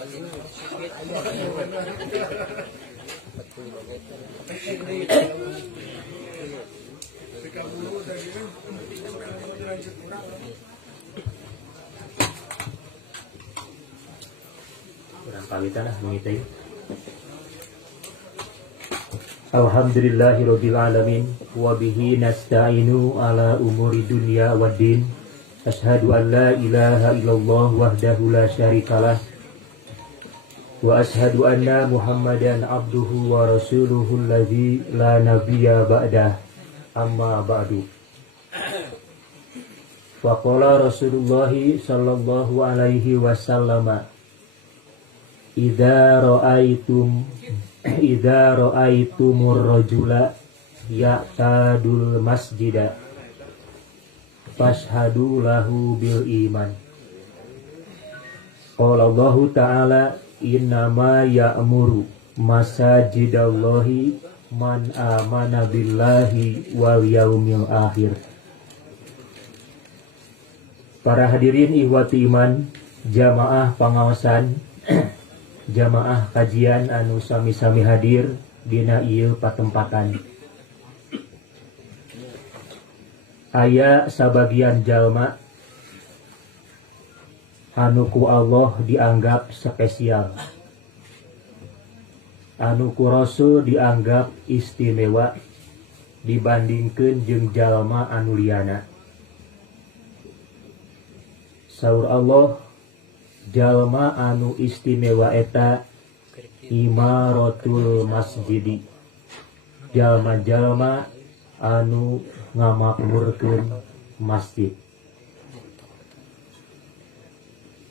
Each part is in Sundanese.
Kurang pawitan lah mengitai. Alhamdulillahirabbil alamin wa bihi nasta'inu ala umuri dunya waddin. Asyhadu an la ilaha illallah wahdahu la syarikalah wa asyhadu anna Muhammadan abduhu wa rasuluhu alladzi la nabiyya ba'dah. Amma ba'du. Wa qala Rasulullah sallallahu alaihi wasallam, idza ra'aitumur rajula ya'tadul masjida fashhadu lahu bil iman. Qala Allah ta'ala, innama ya'muru masajidallahi man amana billahi wal yaumil akhir. Para hadirin ihwati iman, jamaah pengawasan jamaah kajian anu sami-sami hadir dina ieu patempatan. Aya sabagian jalma anu ku Allah dianggap spesial, anu ku Rasul dianggap istimewa dibandingkeun jeung jalma anu liana. Saur Allah, jalma anu istimewa eta imaratul masjidi, jalma-jalma anu ngamakmurkeun masjid.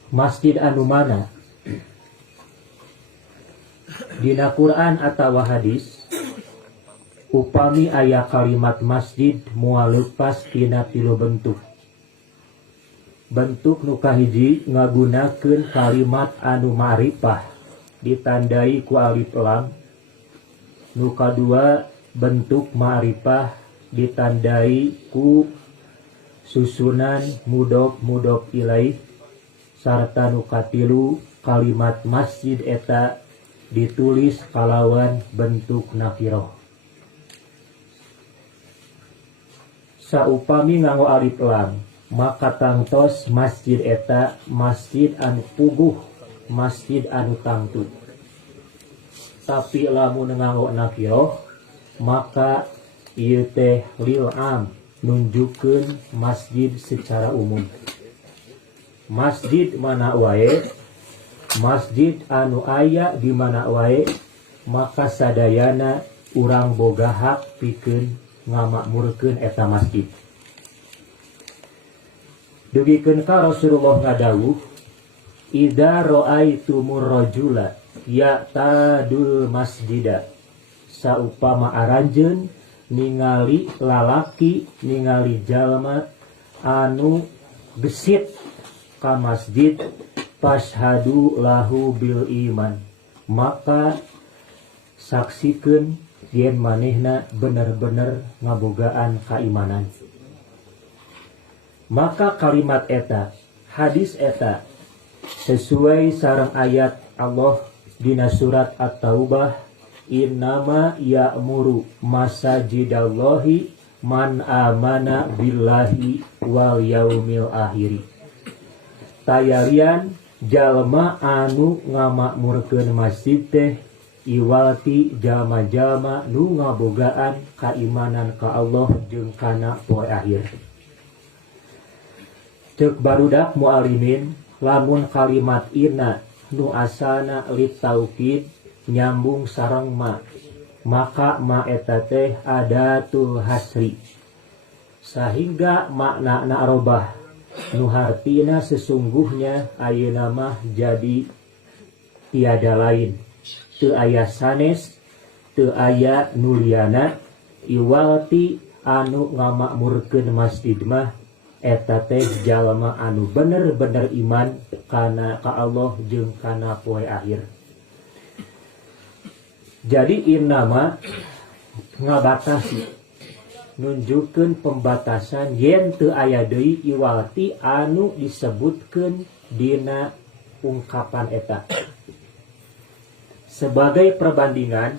Masjid anu mana? Dina Quran atawa hadis, upami aya kalimat masjid moal leupas tina tilu bentuk. Bentuk nu kahiji ngagunakeun kalimat anu ma'rifah ditandai ku alif lam. Nu kadua bentuk ma'rifah ditandai ku susunan mudhof ilaih. Sarta nu katilu kalimat masjid eta ditulis kalawan bentuk nakiroh. Saupami nganggo alif lam, maka tangtos masjid eta masjid anu puguh, masjid anu tangtu. Tapi lamun nganggo nakiroh, maka ieu teh lil am, nunjukkeun masjid secara umum. Masjid mana wae, masjid anu aya di mana wae, maka sadayana urang boga hak pikeun ngamakmurkeun eta masjid. Dugikeun ka Rasulullah ngadawuh, idza ra'aitumur rajula ya'tadul masjida, saupama aranjeun ningali lalaki, ningali jalma anu gesit ka masjid, fashhadu lahu bil iman, maka saksikeun yen manehna bener-bener ngabogaan kaimanan. Maka kalimat eta, hadis eta sesuai sareng ayat Allah dina surat At-Taubah, innama ya'muru masajidallahi man amana billahi wal yaumil akhir. Tayarian jalma anu ngamakmurkeun masjid teh iwalti jalma-jalma nu ngabogaan kaimanan ka Allah jeung kana poe akhir. Cek barudak mu'alimin, lamun kalimat inna nu asana lit taukid nyambung sareng ma, maka ma eta teh adatul hasri, sahingga makna robah nu hartina sesungguhnya ayeuna mah jadi tiada lain, teu aya sanes, teu aya nuliana, iwalti anu ngamakmurkeun masjid mah eta teh jalma anu bener-bener iman kana ka Allah jeung kana poe akhir. Jadi innama ngabatasi, nunjukkeun pembatasan yen teu aya deui iwalti anu disebutkeun dina ungkapan eta. Sebagai perbandingan,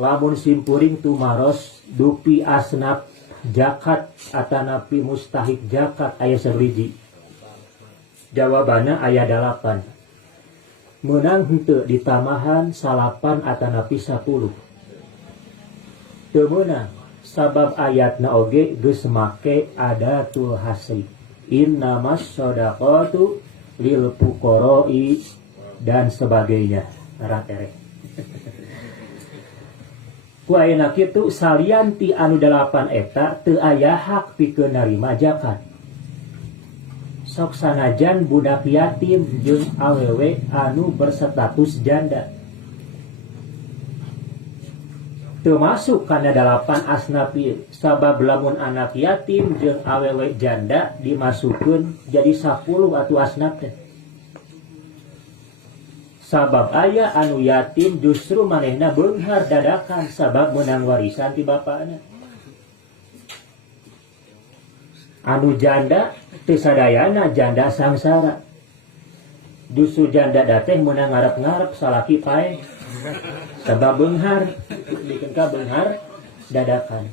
lamun simpuring tumaros dupi asnaf zakat atanapi mustahik zakat aya sabriji. Jawabanna aya 8. Menang henteu ditamahan salapan atanapi 10. Teu meunang sabab ayatna oge geus make adatul hasri. Innamas shadaqatu lil fuqara'i dan sebagainya. Arah terek. Ku ayeuna kitu salian ti anu 8 eta teu aya hak pikeun narima zakat. Sok sanajan budak yatim jeung awewe anu berstatus janda. Teu masuk kana 8 asnapi sabab lamun anak yatim jeung awewe janda dimasukeun jadi 10 atuh asnaf teh. Sabab aya anu yatim justru manehna beunghar dadakan sabab menang warisan ti bapana. Anu janda teu sadayana janda sangsara. Justru janda dateh menang ngarep-ngarep salaki pae. Sabab beunghar, bikin ka beunghar dadakan.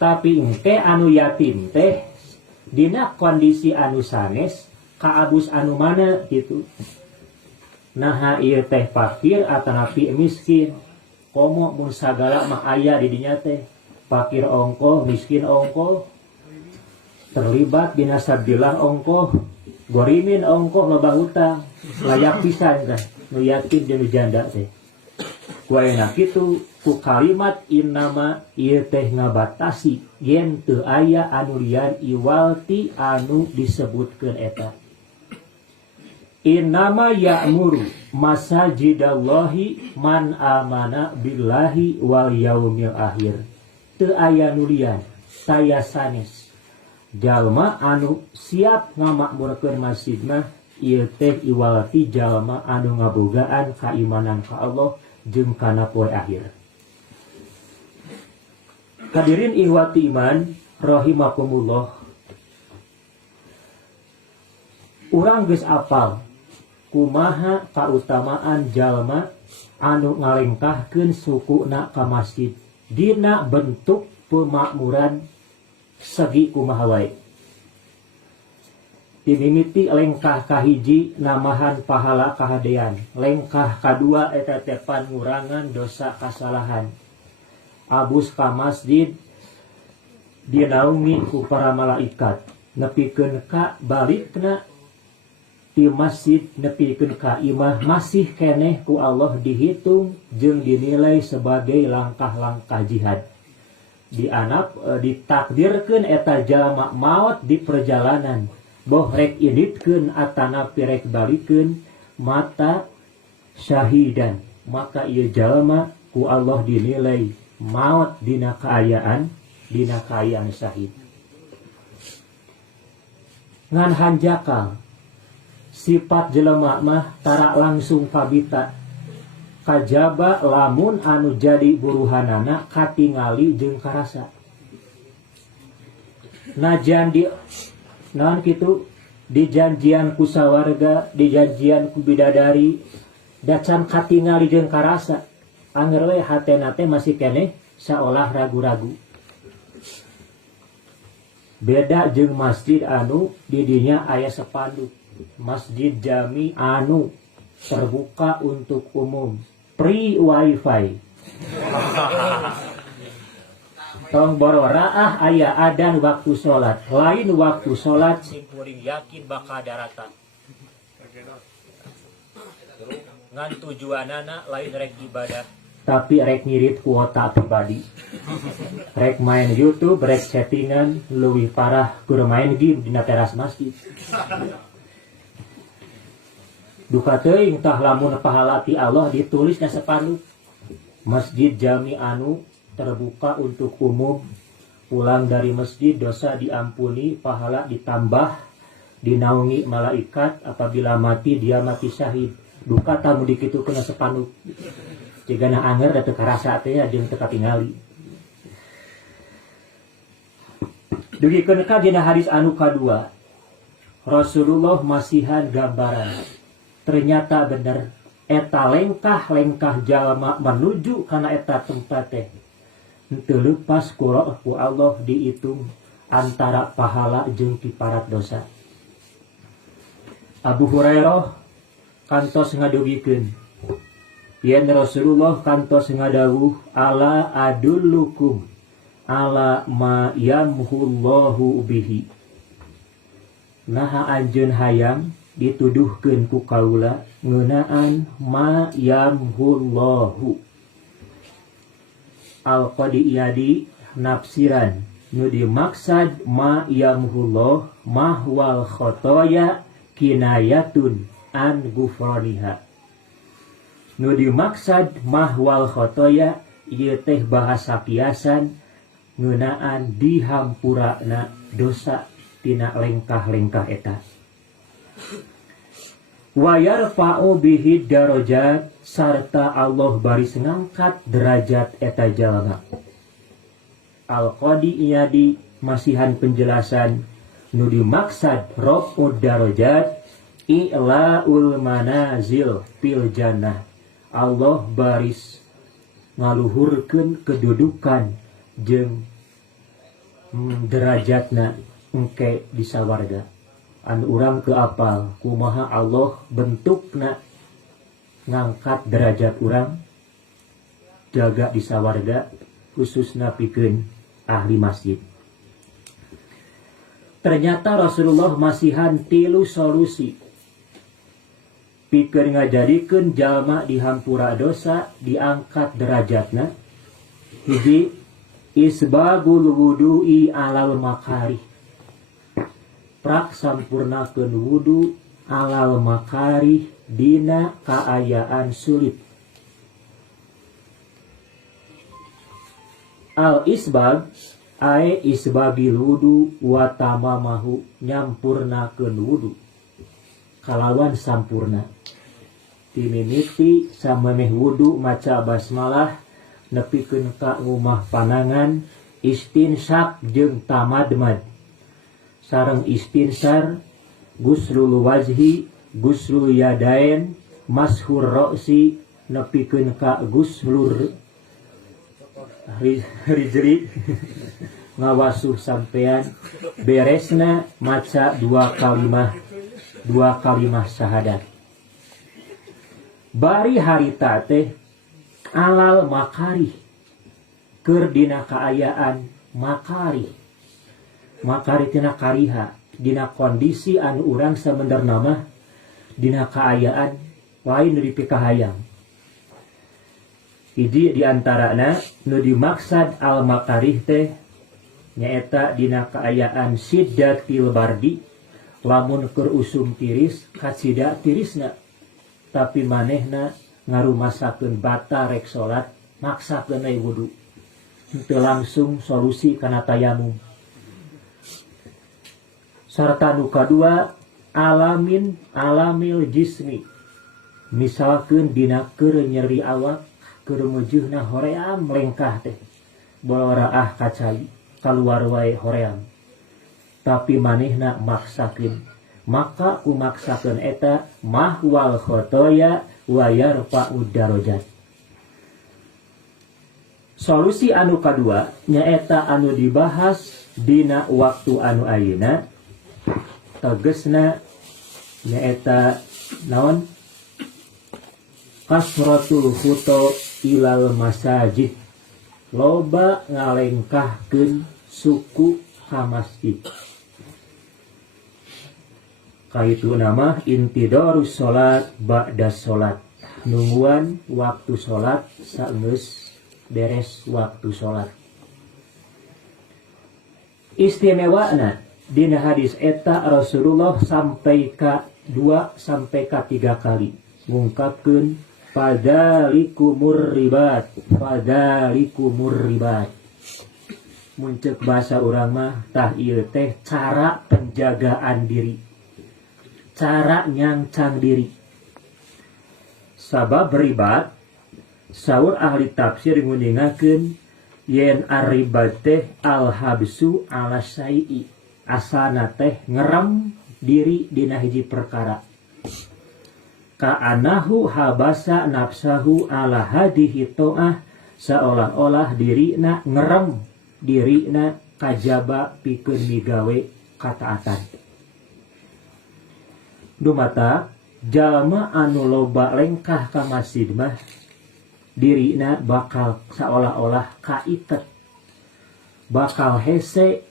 Tapi engke anu yatim teh dina kondisi anu sanes kaabus anu mana gitu. Nah ieu teh fakir atanapi miskin. Komo mun sagala mah aya di dinya teh. Fakir ongkoh, miskin ongkoh. Terlibat dina sabilah ongkoh. Gorimin ongkoh loba hutang. Layak pisan kan nu yatim jeung janda teh. Ku ayeuna kitu ku kalimat innama ieu teh ngabatasi yen teu aya anu lian iwalti anu disebutkeun eta. Innama ya'muru masajidallahi man amana billahi wal yaumil akhir. Teu aya nu lian saya sanes jalma anu siap ngamakmurkeun masjid mah ieu teh iwalti jalma anu ngabogaan kaimanan ka Allah jeung kana poe akhir. Hadirin ihwati iman rahimakumullah. Urang geus apal kumaha kautamaan jalma anu ngalengkahkeun sukuna ka masjid dina bentuk pemakmuran segi kumaha wae. Dimimiti lengkah kahiji namahan pahala kahadean, lengkah kadua eta teh pangurangan dosa kasalahan. Abus ka masjid dinaungi ku para malaikat nepikeun ka balikna di masjid nepikeun ka imah masih keneh ku Allah dihitung jeung dinilai sebagai langkah-langkah jihad. Ditakdirkeun eta jalma maot di perjalanan. Boh rek initkeun atanapi rek balikeun mata syahidan. Maka ieu jalma ku Allah dinilai maot dina kaayaan syahid. Ngan hanjakal sifat jelema mah tara langsung kabita kajaba lamun anu jadi buruhanana katingali jeung karasa. Najan di naon kitu dijanjian ku sawarga, dijanjian ku bidadari, dacan katingali jeung karasa. Angger we hatena teh masih keneh saolah ragu-ragu. Beda jeung masjid anu di dinya aya spanduk. Masjid jami anu terbuka untuk umum, free wifi. Tong bororaah aya adan waktu sholat, lain waktu sholat simpuring yakin bakal daratan. Ngan tujuanana lain rek ibadah, tapi rek ngirit kuota pribadi. Rek main YouTube, rek chattingan, leuwih parah keur main game dina teras masjid. Duka teuing tah lamun pahala ti Allah ditulis na sepanduk. Masjid jami anu terbuka untuk umum, pulang dari masjid dosa diampuni, pahala ditambah, dinaungi malaikat, apabila mati dia mati syahid. Duka tamu dikitu kena sepanduk. Jigana anger da teu karasa teh jeung teu katingali. Dugikeun ka dina hadis anu kadua, Rasulullah masihan gambaran. Ternyata benar eta lengkah jalma menuju kana eta tempat teh teu leupas ku Allah dihitung antara pahala jeung kiparat dosa. Abu Hurairah kantos ngadugikeun yen Rasulullah kantos ngadawuh ala adullukum ala ma yamhullahu bihi. Naha anjeun hayang dituduhkeun ku kaula ngeunaan ma yamhullahu. Al-qadiyadi nafsiran nu dimaksad ma yamhullah mahwal khotoya kinayatun an gufraniha. Nu dimaksad mahwal khotoya ieu teh bahasa kiasan ngeunaan dihampurana dosa tina lengkah-lengkah eta. Wa yarfa'u bihi darajat sarta Allah baris ngangkat derajat eta jalma. Al-qadiyadi masihan penjelasan nu dimaksad raf'ud darajat i'laul manazil fil jannah. Allah baris ngaluhurkeun kedudukan jeung derajatna engke di sawarga. Anu urang teu apal kumaha Allah bentukna ngangkat derajat urang jaga di sawarga khususna pikeun ahli masjid. Ternyata Rasulullah masihan 3 solusi pikeun ngajadikeun jalma dihampura dosa diangkat derajatna. Hiji, isbagul wudu'i alal makarih. Prak sampurnakeun wudu alal makarih dina kaayaan sulit. Al isbag ae isbabil wudu wa tamamahu nyampurnakeun wudu kalawan sampurna. Timimiti samaneh wudu maca basmalah nepikeun ka ngumah panangan istinsaq jeung tamadmad sareng istinsar guslul wajhi guslul yadain mashur ra'si nepikeun ka guslur rijri ngawasuh sampean beresna maca 2 kalimah syahadat. Bari harita teh alal makarih keur dina kaayaan makarih. Makarih tina kariha dina kondisi anu urang sabenerna mah dina kaayaan lain nu dipikahayang. Hiji diantarana nu dimaksad al makarih teh nyaeta dina kaayaan siddatil bardi lamun keur usum tiris kasida tirisna tapi manehna ngarumasakeun bata rek salat maksakeun aya wudu teu langsung solusi kana tayamum. Sarta nu kadua alamil jismi misalkeun dina keur nyeri awak keur meujeunna hoream lengkah teh boloraah kacai kaluar wae hoream tapi manehna maksakeun maka kumaksakeun eta mahwal khotoya wa yarfa'ud darajat. Solusi anu kadua nyaeta anu dibahas dina waktu anu ayeuna tegesna nyaeta naon kasratul khuto ilal masajid loba ngalengkahkeun suku ka masjid. Kaitu nama intidarus salat ba'da salat nungguan waktu salat saenggeus beres waktu salat. Istimewana dina hadis eta Rasulullah sampai ka 2 sampai ka 3 kali ngungkapkeun fadzalikumur ribat muncul bahasa urang mah tah ieu teh cara penjagaan diri, cara nyancang diri. Sabab ribat saur ahli tafsir nguningakeun yen ar-ribat teh al-habsu ala syai'i asana teh ngerem diri dina hiji perkara. ka'anahu habasa nafsahu ala hadihi to'ah, seolah-olah dirina ngerem dirina kajaba pikeun migawe kataatan. Dumata jalma anu loba lengkah ka masjid mah dirina bakal seolah-olah kaitet, bakal hese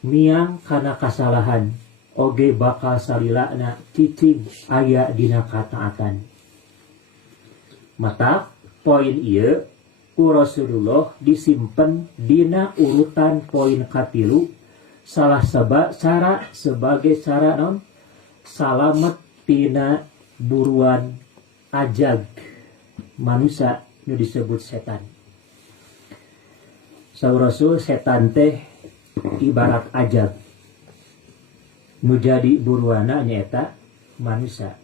miang kana kasalahan, oge bakal salilana cicing aya dina kataatan. Mata poin ieu ku Rasulullah disimpen dina urutan poin katilu, salah cara sebagai cara non salamet tina buruan ajag manusia nu disebut setan. Saur Rasul setan teh ibarat ajag nu jadi buruana nyaeta manusia.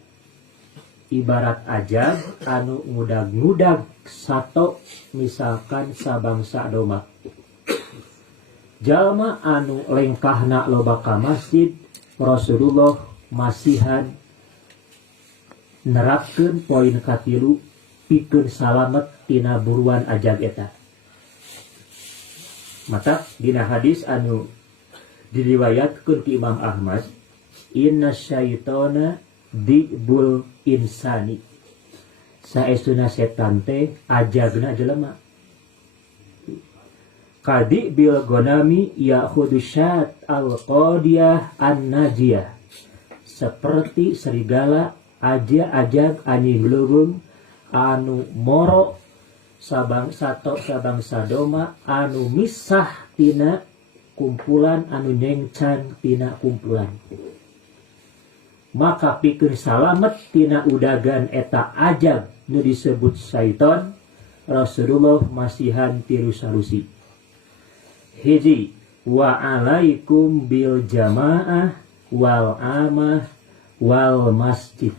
Ibarat ajag anu ngudag-ngudag sato misalkan sabangsa domba. Jalma anu lengkahna loba ka masjid, Rasulullah masihan nerapkeun poin katilu pikeun salamet tina buruan ajag eta. Mata dina hadis anu diriwayatkeun ti Imam Ahmad, inna syaitona dibul insani, saestuna setan teh ajagna jelema. Kadi bil gonami ya'khudhu syat al-qadiyah an-najiyah, seperti serigala ajag anjing leuweung anu moro sabangsa doma anu misah tina kumpulan anu nyengcan tina kumpulan. Maka pikeun salamet tina udagan eta ajag nu disebut syaiton, Rasulullah masihan tilu salusi. Hiji, wa alaikum bil jamaah wal amah wal masjid.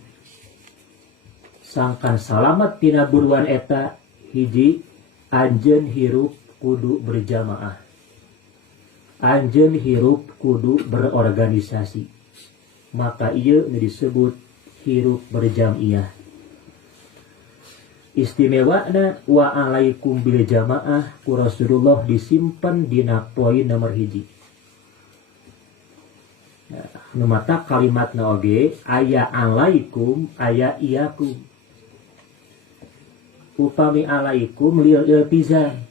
Sangkan salamet tina buruan eta, hiji, anjeun hirup kudu berjamaah, anjeun hirup kudu berorganisasi. Maka ieu disebut hirup berjamiah. Istimewana wa alaikum bil jamaah ku Rasulullah disimpen dina poin nomor hiji. Nu mata kalimatna oge aya alaikum aya iyakum. Upami alaikum lil iltizam,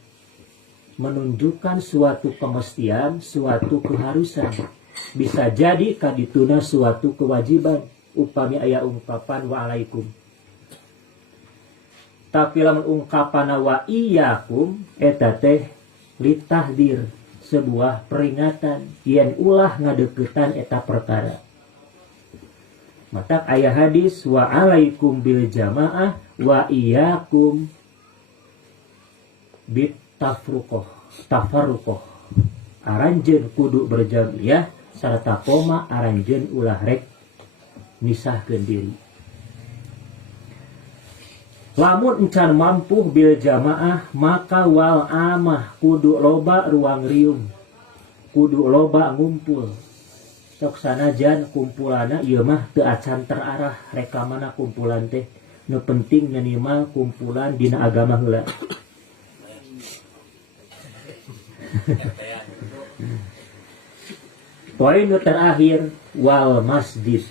menunjukkan suatu kemestian, suatu keharusan. Bisa jadi kadituna suatu kewajiban, upami aya ungkapan wa alaikum. Tapi lamun ungkapan wa iyyakum eta teh litahdir, sebuah peringatan yen ulah ngadeuketan eta perkara. Mata aya hadis wa alaikum bil jamaah wa iyyakum bit tafarruqah. Aranjeun kudu berjamiah sarta koma aranjeun ulah rek misahkeun diri. Lamun encan mampu bil jamaah maka wal amah kudu loba ruang riung, kudu loba ngumpul. Sok sanajan kumpulana ieu mah teu acan terarah rekamana kumpulan teh, nu penting minimal kumpulan dina agama heula. Poin nu terakhir wal masjid,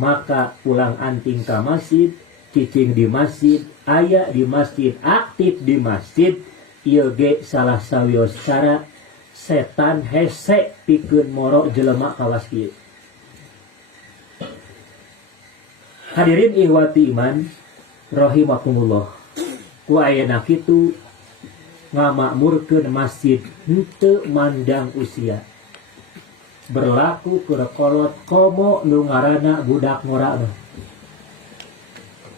maka pulang anting ka masjid, cicing di masjid, aya di masjid, aktif di masjid, ieu ge salah sawios cara setan hese pikeun moro jelema kawas kieu. Hadirin ihwati iman rahimakumullah, ku ayeuna kitu ngamakmurkeun masjid henteu mandang usia. Berlaku kurekolot komo nu ngaranna budak ngora mah.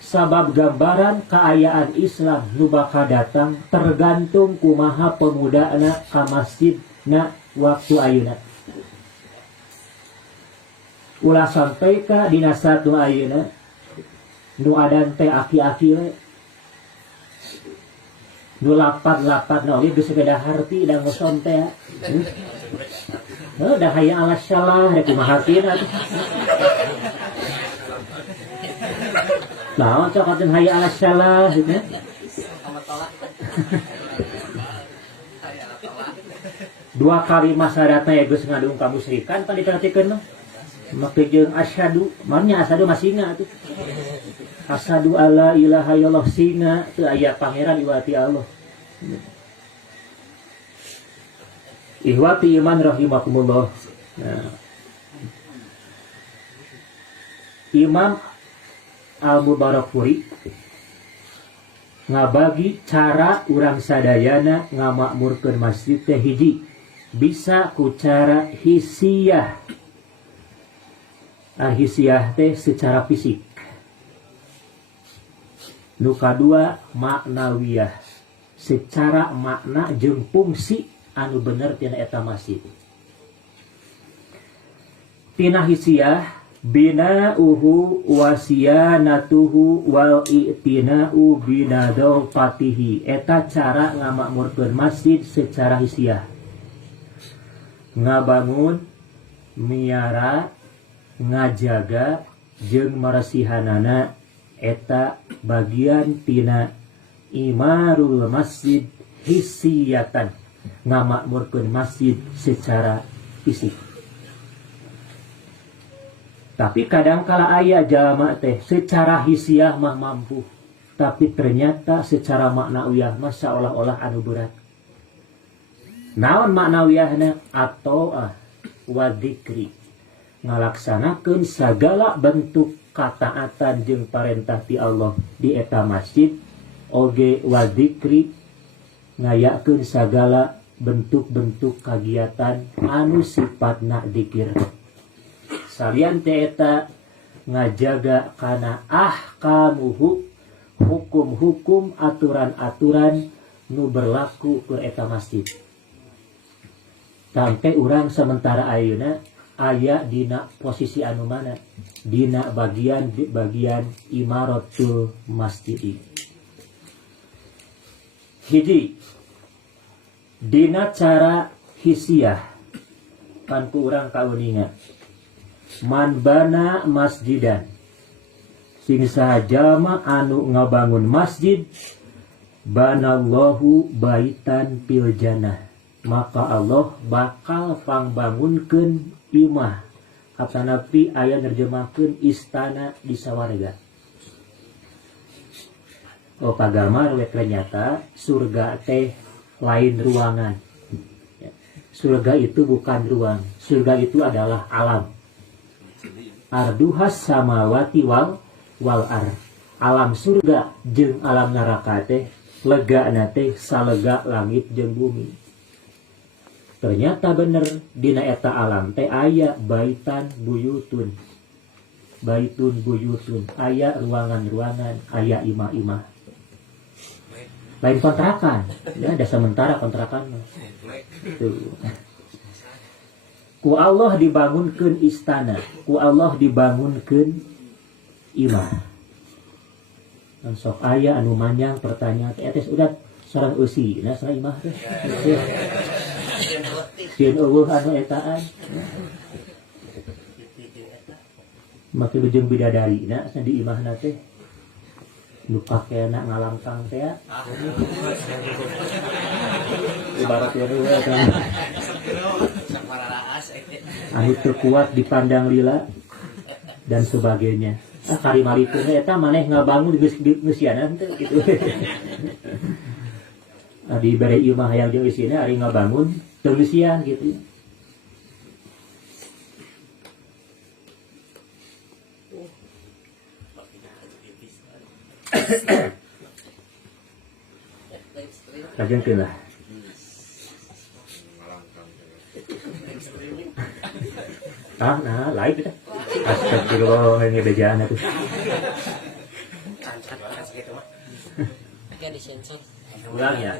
Sabab gambaran keayaan Islam nu bakal datang tergantung kumaha pemudana ka masjid na waktu ayeuna. Ulah sampai ka dina satu ayeuna nu adan teh aki-aki we. Nu lapat-lapat na oge geus beda harti da ngoson teh. Da hayya ala salah rek kumaha kieu. Nah, cokatin hayya ala salah gitu. Dua kalimat syaratna ya geus ngandung kamusyrikan pan diperhatikeun mah. Make jeung asyhadu, marnya asyhadu masinga atuh. Asyhadu alla ilaha illallah singa teu aya pangeran iwati Allah. Ihwati iman rahimakumullah. Nah. Imam Al-Mubarakfuri ngabagi cara urang sadayana ngamakmurkeun masjid teh hiji bisa ku cara hisiyah. Hisiyah teh secara fisik. Nu kadua maknawiyah secara makna jeung fungsi anu bener tina eta masjid. Tina hisiyah bina'uhu wasiyanatuhu wal i'tina'u binadawfatihi. Eta cara ngamakmurkeun masjid secara hisiyah. Ngabangun, miara, ngajaga, jeung marasihanana eta bagian tina imarul masjid hisiyatan. Ngamakmurkeun masjid secara fisik. Tapi kadangkala aya jalma teh secara hisiyah mah mampu, tapi ternyata secara maknawiyah mah seolah-olah anu berat. Naon maknawiyahna? Ato'ah wa dzikri. Ngalaksanakeun sagala bentuk kataatan jeung parentah ti Allah di eta masjid, oge wa dzikri ngayakeun sagala bentuk-bentuk kagiatan anu sifatna dzikir. Salian teh eta ngajaga kana ahkamuhu, hukum-hukum aturan-aturan nu berlaku ke eta masjid. Sampai urang sementara ayeuna aya dina posisi anu mana? Dina bagian imaratul masjid. Hiji, dina cara hisiyah kan ku urang kauninga. Man bana masjidan, sing saha anu ngabangun masjid, banallahu baitan fil jannah, maka Allah bakal pangbangunkeun imah. Kata Nabi aya nerjemahkeun istana di sawarga. Oh kagamar we ternyata surga teh lain ruangan. Surga itu bukan ruang, surga itu adalah alam. Arduhas samawati wal ar. Alam surga jeung alam neraka teh legana teh salega langit jeung bumi. Ternyata bener dina eta alam teh aya baitan buyutun. Baitun buyutun, aya ruangan-ruangan, aya imah-imah. Lain kontrakan, ya ada sementara kontrakan. Tuh. Ku Allah dibangunkeun istana, ku Allah dibangunkeun imah. Dan sok aya anu manyang pertanyaan teh udah sareng eusi, nah sareng imah teh. Sieun eueuh anu etaan. Make jeung bidadari na di imahna teh. Nu pakaiana ngalangkang teh. Ibarat ya kan. Anu terkuat dipandang lila dan sebagainya. Karimari teh eta maneh ngabangun geus sianan teh kitu. Di bare ieu mah hayang jeung isina ari ngabangun teu sian gitu. Kajengkeun lah. Nah, lain kita. Astagfirullah, ini bejaan itu. Ulang ya.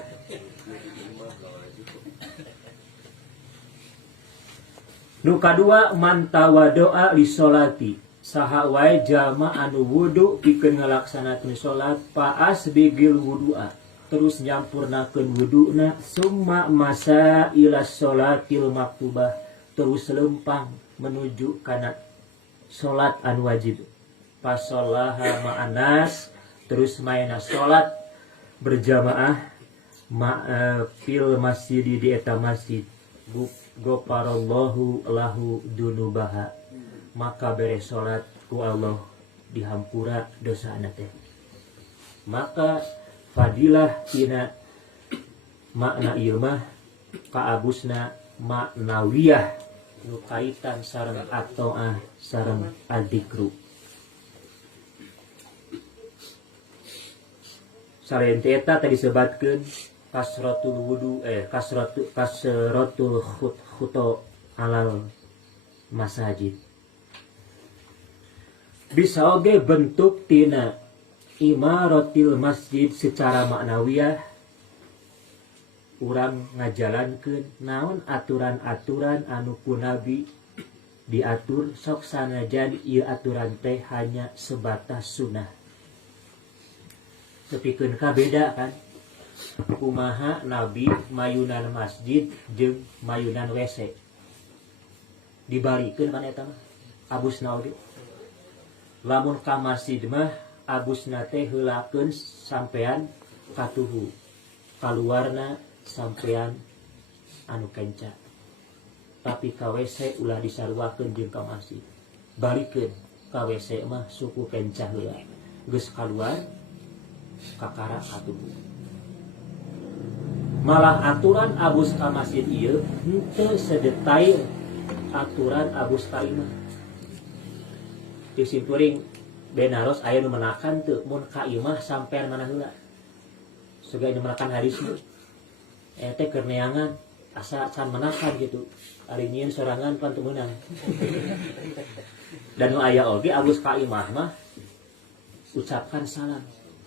Nu kadua mantawa doa li sholati. Saha wae jalma anu wudu pikeun ngalaksanakeun salat paas bigil wudu'a. Terus nyampurnakeun wuduna summa masa ila sholatil maktubah. Terus lempang menuju kana salat anu wajib. fasolaha ma'anas, terus maina sholat berjamaah fil masjid di eta masjid, ghafarallahu lahu dunubaha, maka beres sholat ku Allah dihampura dosa teh. Maka fadilah tina makna ieu mah kaabusna maknawiyah nu kaitan sareng atoah sareng adzikru. Selain eta tadi sebatkeun kasratul wudu kasratul khuto alal masajid. Bisa oge bentuk tina imaratil masjid secara maknawiyah, urang ngajalankeun naon aturan-aturan anu ku Nabi diatur, sok sanajan ieu aturan teh hanya sebatas sunnah. Tepikeun ka beda kan kumaha Nabi mayunan masjid jeung mayunan WC dibalikeun kan eta mah abusna oge. Lamun ka masjid mah abusna teh heulakeun sampean katuhu, kaluarna sampean anu kenca. Tapi ka WC ulah disaruakeun jeung ka masjid. Balikeun ka WC mah suku kenca heula. Geus kaluar kakara katuhu. Malah aturan abus ka masjid ieu henteu sedetail aturan abus ka imah. Di simpuring benaros aya nu menakan teu mun ka imah sampean mana heula. Suga anu menakan hadisna. Teh keur neangan asa can menakan gitu. Ari nyieun sorangan pan teu meunang. Dan nu aya oge abus ka imah mah ucapkan salam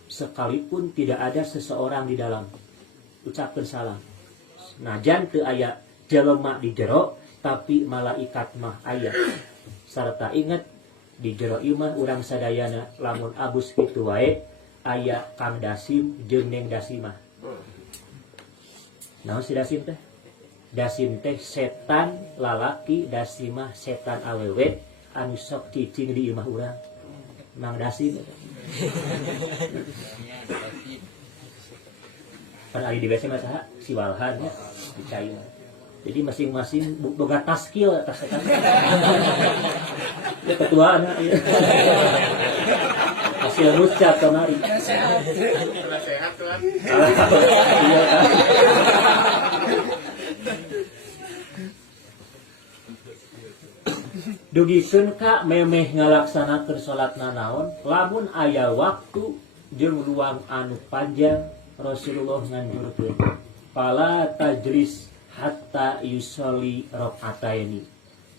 sekalipun tidak ada seseorang di dalam. Ucapkan salam. Najan teu aya jelema di jero tapi malaikat mah aya. Sarta ingat di jero imah urang sadayana lamun abus kitu wae aya Kang Dasim jeung Neng Dasimah. Naon si Dasim teh? Dasim teh setan lalaki, Dasimah setan awewe anu sok cicing di imah urang. Mang Dasim. Pada hari di WC mah saha si Walhan ya dicayu. Jadi masing-masing boga taskil tas setan. Ya ketuana ya. Hasil ngucap kemari. Sehat tuan. Iya kan. Dugikeun ka memeh ngalaksanakeun salatna naon lamun aya waktu jeung luang anu panjang. Rasulullah nganjurkeun fala tajlis hatta yusolli rakaataini.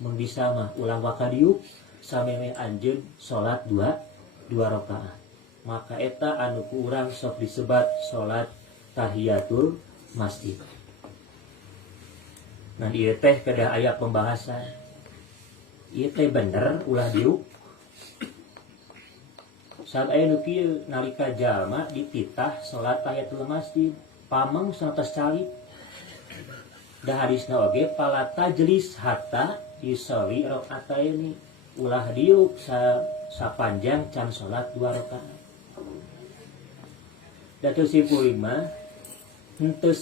Mun bisa mah ulang wakadiuk samemeh anjeun salat dua rakaat. Maka eta anu ku urang sok disebat salat tahiyatul masjid. Nah ieu teh kada aya pembahasan. Ieu teh bener ulah diuk. Saat aya nu kieu nalika jalma dititah salat tahiyatul masjid, pameng sanes cali. Da hadisna oge fala tajlis hatta yusolli rakaataini. Ulah diuk sapanjang can salat 2 rakaat. Datu simpuling mah henteu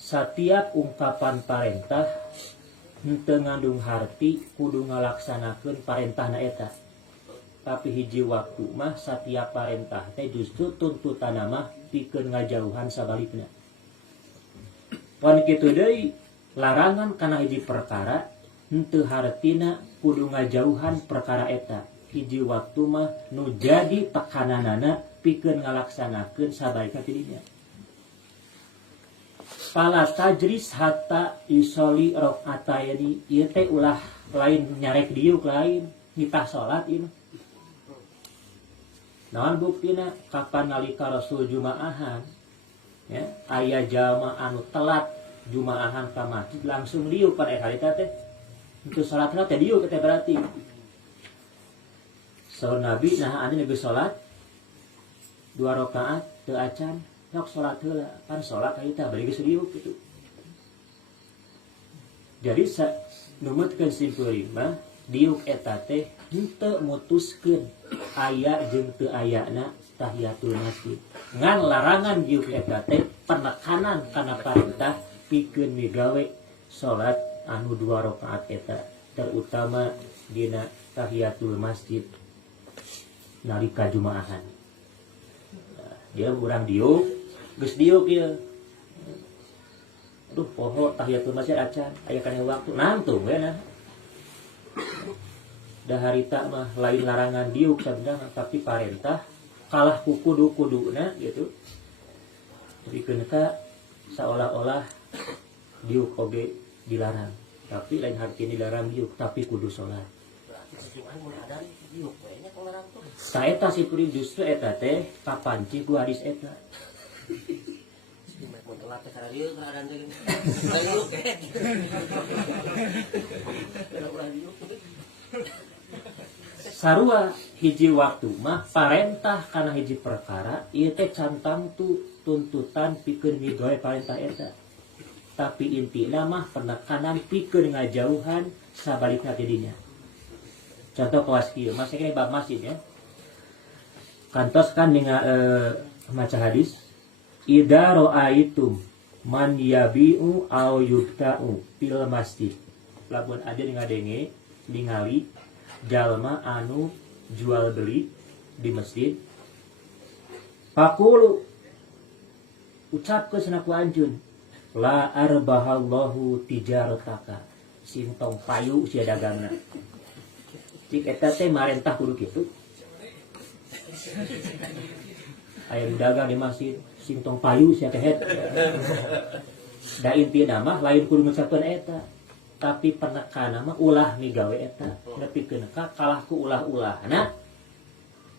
satiap ungkapan parentah henteu ngandung harti kudu ngalaksanakeun parentahna eta. Tapi hiji waktu mah satiap parentah teh justru tuntutanna mah pikeun ngajauhan sabalikna. Wan kitu deui larangan kana hiji perkara henteu hartina kudu ngajauhan perkara eta. Hiji waktu mah nu jadi tekananana pikeun ngalaksanakeun sabalikna ti dinya. Fala tajris hatta yusolli rakaataini. Ieu teh ulah lain nyarek diuk lain nitah salat ieu. Naon buktina kapan nalika Rasul jumaahan ya aya jalma anu telat jumaahan ka masjid langsung diuk pada harita teh untuk salatna teh diuk teh berarti saur Nabi nah anu geus salat 2 rakaat teu acan sok salat heula pan salat harita bari geus diuk kitu. Jadi numutkeun simpulna diuk eta teh henteu mutuskeun aya jeung teu ayana tahiyatul masjid. Ngan larangan diuk eta teh penekanan kana parentah pikeun migawe salat anu 2 rakaat eta, terutama dina tahiyatul masjid nalika jumaahan. Dia urang diuk, geus diuk ieu. Aduh, poho tahiyatul masjid acan, aya kana waktu nantung we na. Da harita mah lain larangan diuk sabdana, tapi parentah kalah ku kudu-kuduna gitu. Jadi keunka seolah-olah diuk oge dilarang, tapi lain harti dilarang diuk tapi kudu salat. Saeta si puri justru eta teh kapanci ku hadis eta. Sarua hiji waktu mah parentah kana hiji perkara ieu teh cantang tu tuntutan pikeun migawe parentah eta. Tapi intina mah penekanan pikeun ngajauhan sabalikna ti dinya. Contoh kelas kieu, masih kene bab masjid ya. Kantos kan dengan maca hadis idza ra'aitum man yabi'u aw yubta'u fil masjid. Lamun ada ngadenge ningali jalma anu jual beli di masjid, pakulu ucapkeun cenah ku anjeun la arbahallahu tijarataka, sintong payu sia dagangna. Cik eta teh marentah kudu kitu. Aya dagang di masjid sintong payu sia kehet. Da intina mah lain kudu ngucapkeun eta, tapi penekana mah ulah migawe eta. Nepikeun ka kalah ku ulah-ulahna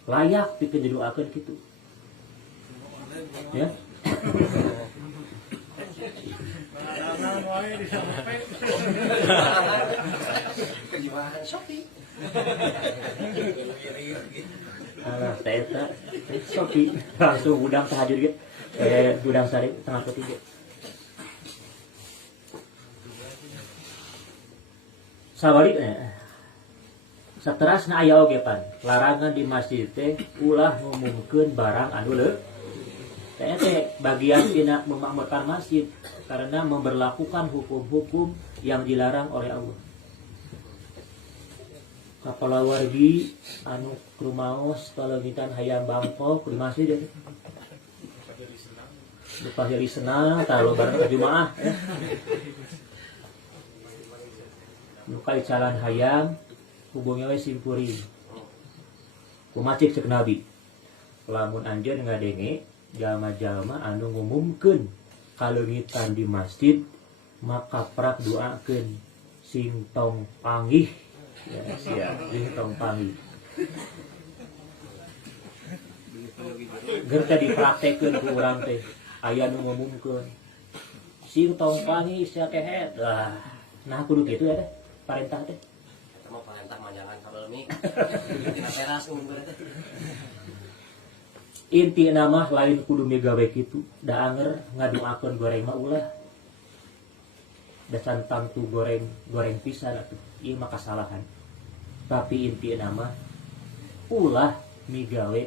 layak pikeun didoakeun kitu. Ya. Alah eta Shopee langsung udang tahajud gitu. Udang sari tengah ketiga. Sabaliknya saterasna aya oge pan larangan di masjid teh ulah ngumumkeun barang anu leuh. Teh bagian tina memakmurkan masjid karena memberlakukan hukum-hukum yang dilarang oleh Allah. Kapala wargi anu krumaos paleungitan hayam bangkok di masjid lupa jadi senang kalau bareng jumaah ya. Luka jalan hayam hubungnya we simpuri kumacik cek nabi lamun anjeun ngadenge jalma-jalma anu ngumumkeun kaleungitan di masjid maka prak doakeun sing tong panggih ya sia sing tong panggih ger teh dipraktekeun ku urang teh aya nu ngumumkeun sing tong panggih sia kehet lah nah kudu kitu ya teh parentah teh sama parentah mah jangan kabelmi tina teras umur teh inti nama lain kudu migawe kitu da anger ngadoakeun goreng mah ulah da santang tu goreng pisan atuh ieu mah kasalahan tapi inti nama ulah migawe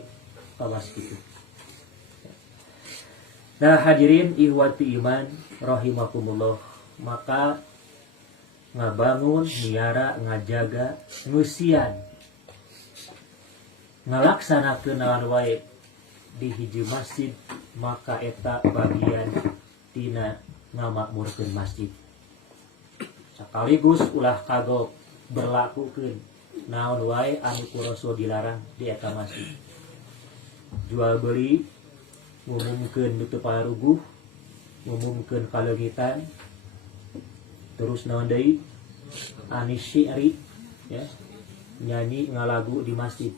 kawas kitu. Nah hadirin ihwati iman rahimakumullah, maka ngabangun, miara, ngajaga, ngusian ngalaksanakeun naon wae di hiji masjid maka eta bagian tina ngamakmurkeun masjid. Sakaligus ulah kagok berlakukeun naon wae anu ku Rasul dilarang di eta masjid. Jual beli, ngumumkeun nu teu paruguh, ngumumkeun kaleungitan, terus naon deui anis syi'ri ya, nyanyi ngalagu di masjid.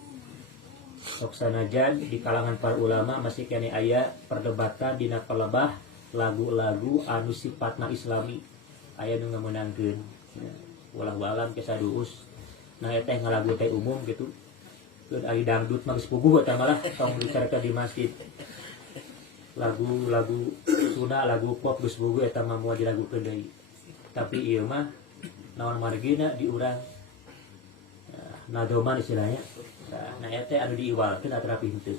Sok sanajan di kalangan para ulama masih kene aya perdebatan dina kalebah lagu-lagu anu sifatna islami aya nu ngameunangkeun ya. Walau alam kesaduus nah eta ngalagu teh umum gitu keun ari dangdut mah geus puguh eta malah tong dicarita di masjid lagu-lagu sunah lagu pop geus puguh eta mah moal dilagukeun deui tapi ieu mah naon margina di urang nadoman istilahnya. Nah eta anu diiwalkeun atuh pintu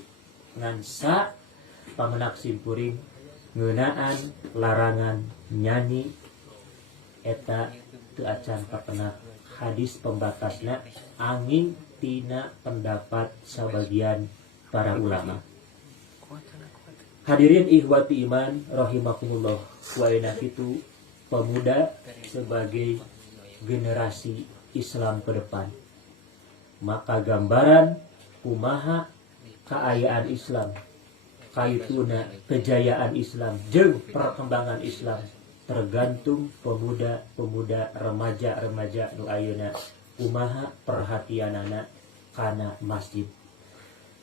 ngan sa pamenak simpuring ngeunaan larangan nyanyi eta teu acan kapenak hadis pembatasna angin tina pendapat sebagian para ulama. Hadirin ikhwati iman rahimakumullah, wa inna itu pemuda sebagai generasi Islam ke depan. Maka gambaran kumaha keayaan Islam, kaituna kejayaan Islam jeung perkembangan Islam tergantung pemuda-pemuda remaja-remaja nu ayeuna kumaha perhatianana kana masjid.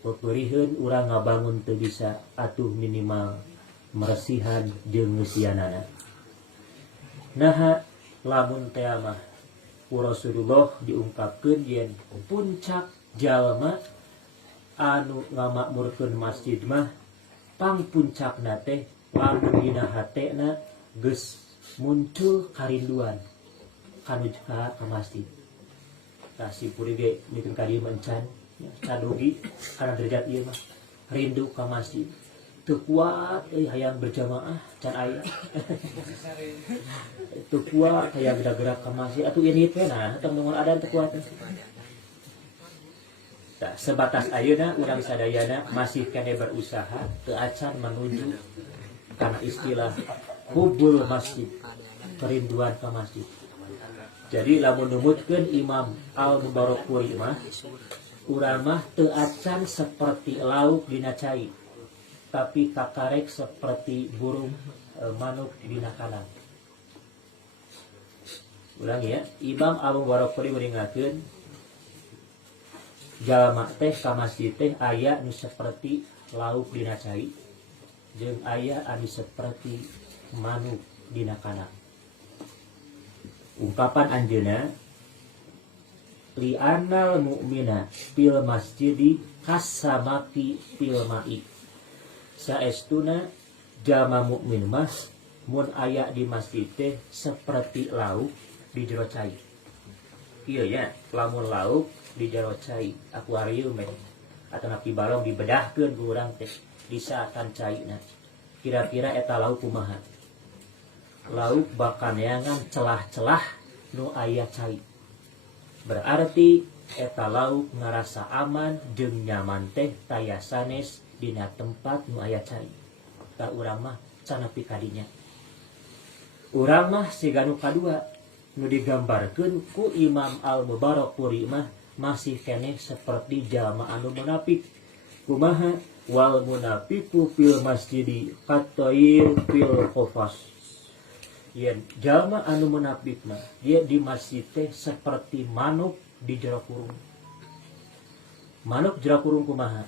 Peperihun urang ngabangun teu bisa atuh minimal meresihan jeung ngeusianana. Naha lamun teh mah Rasulullah diungkapkeun yen puncak jalma anu ngamakmurkeun masjid mah pang puncakna teh lamun dina hatena geus muncul karinduan kanu ka masjid. Tah simpuri ge mikeun ka dieu mencan cadogi kana derajat ieu mah rindu ka masjid. Teu kuat hayang berjamaah can aya. Teu kuat hayang gerak-gerak ka masjid atuh ieu teh nah tong mun adan teu kuat. Tah sebatas ayeuna urang sadayana masih kene berusaha teu acan menuju kana istilah hubul masjid, kerinduan ka masjid. Jadi lamun numutkeun Imam Al-Mubarakfuri mah urang mah teu acan seperti lauk dina cai, tapi kakarek seperti burung manuk dina kandang. Ulang ya, Imam Al-Mubarakfuri mengingatkeun jalma teh ka masjid teh aya nu seperti lauk dina cai jeung aya anu seperti manuk dina kandang. Ungkapan anjeunna li anal mu'mina fil masjidi kasamaki fil ma'i. Saestuna jalma mukmin mah mun aya di masjid teh seperti lauk di jero cai. Ieu nya lamun lauk di jero cai akuarium atawa balong dibedahkeun ku urang teh disaakan caina. Kira-kira eta lauk kumaha? Lauk bakaneangan celah-celah nu aya cai. Berarti eta lauk ngarasa aman jeung nyaman teh taya sanes dina tempat nu aya cai. Tah urang mah can nepi ka dinya. Urang mah siga nu kadua nu digambarkeun ku Imam Al-Mubarakfuri mah masih keneh seperti jalma anu munafik. Kumaha? Wal munafiqu fil masjidi qatayir fil qafas. Yen jalma anu munafik mah dia di masjid teh seperti manuk di jero kurung. Manuk jero kurung kumaha?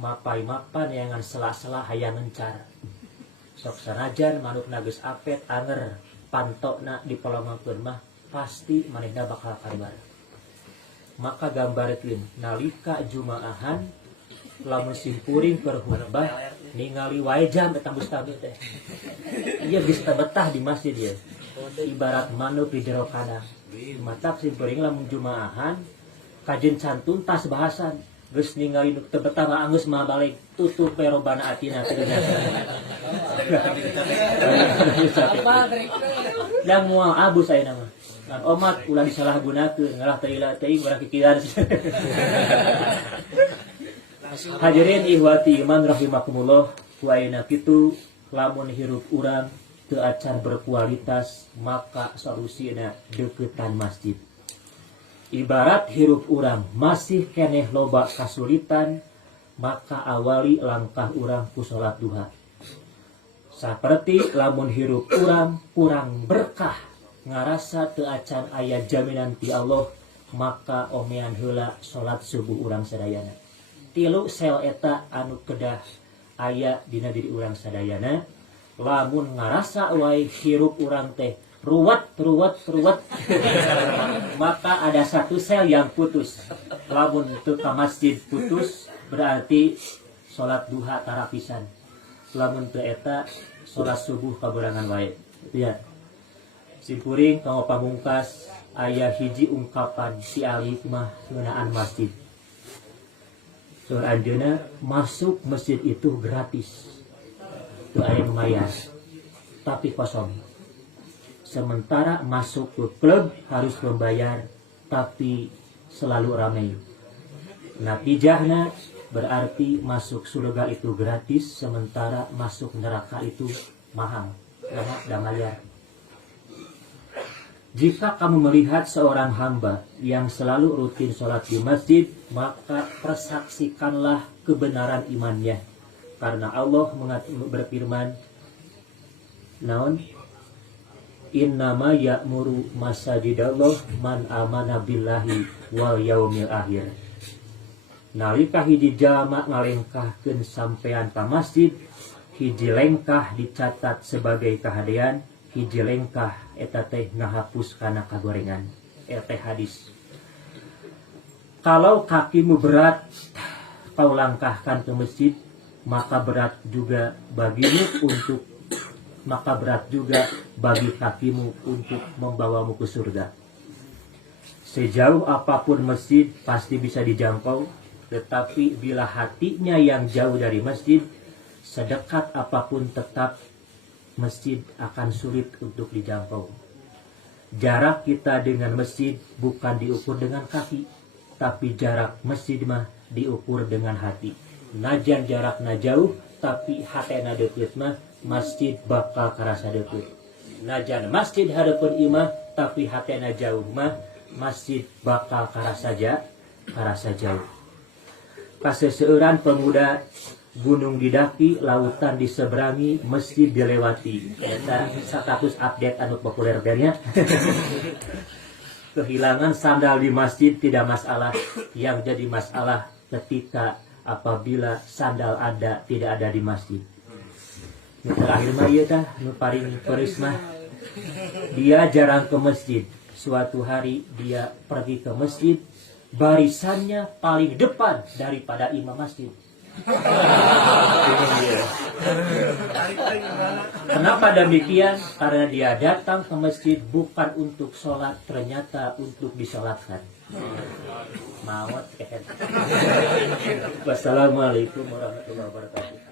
Mapai-mapan yangan sela-sela hayang ngencar. Sok sanajan manukna geus apet anger pantokna dipalongkeun mah pasti manehna bakal kabar. Maka gambarkeun nalika jumaahan lamun simpuring keur khutbah ningali wae jam tembus tabit teh. Ieu geus betah di masjid ya. Ibarat manuk di jero kandang. Matak simpuring lamun jumaahan kajen cantun tas bahasan geus ningali nu teu betah mah angeus mah balik tutup perobana atina teu dan moal abus ayeuna mah. Kan omat ulah disalahgunakeun ngalah teuing urang kikiran. Hadirin ihwati iman rahimakumullah, wa inna kitu lamun hirup urang teu acan berkualitas maka solusina deukeutan masjid. Ibarat hirup urang masih keneh loba kasulitan maka awali langkah urang ku salat duha. Saperti lamun hirup urang kurang berkah ngarasa teu acan aya jaminan ti Allah maka omean heula salat subuh urang sadayana. Tilu sel eta anu kedah aya dina diri urang sadayana lamun ngarasa wae hirup urang teh ruwet maka ada satu sel yang putus. Lamun teu ka masjid putus berarti salat duha tara pisan. Lamun teu eta salat subuh kaberangan wae. Ya. Simpuring kanggo pamungkas aya hiji ungkapan si Alif mah ngeunaan masjid. Soal anjeuna masuk masjid itu gratis. Itu aya lumayan. Tapi kosong. Sementara masuk ke klub harus membayar, tapi selalu ramai. Natijahna berarti masuk surga itu gratis, sementara masuk neraka itu mahal. Dan bayar. Jika kamu melihat seorang hamba yang selalu rutin sholat di masjid, maka persaksikanlah kebenaran imannya. Karena Allah berfirman, naon? Innama ya'muru masajidallah man amana billahi wal yaumil akhir. Nalika hiji jalma ngalengkahkeun sampean ka masjid, hiji lengkah dicatat sebagai kahadean, hiji lengkah eta teh ngahapus kana kagorengan. Eta hadis. Kalau kakimu berat kau langkahkan ke masjid, maka berat juga bagi kakimu untuk membawamu ke surga. Sejauh apapun masjid pasti bisa dijangkau, tetapi bila hatinya yang jauh dari masjid, sedekat apapun tetap masjid akan sulit untuk dijangkau. Jarak kita dengan masjid bukan diukur dengan kaki, tapi jarak masjid mah diukur dengan hati. Najan jarakna jauh, tapi hatena deukeut mah masjid bakal karasa deukeut. Najan masjid hadeupeun imah, tapi hatena jauh mah masjid bakal karasa jauh. Kaseseueuran pemuda, gunung didaki, lautan diseberangi, masjid dilewati. Eta status update anu populer nya. Kehilangan sandal di masjid tidak masalah. Yang jadi masalah ketika apabila sandal ada tidak ada di masjid. Nu terakhir mah ieu tah nu paling peris mah. Dia jarang ke masjid. Suatu hari dia pergi ke masjid, barisannya paling depan daripada imam masjid. Kenapa demikian? Karena dia datang ke masjid bukan untuk sholat, ternyata untuk disolatkan. Maut. Wassalamualaikum warahmatullahi wabarakatuh.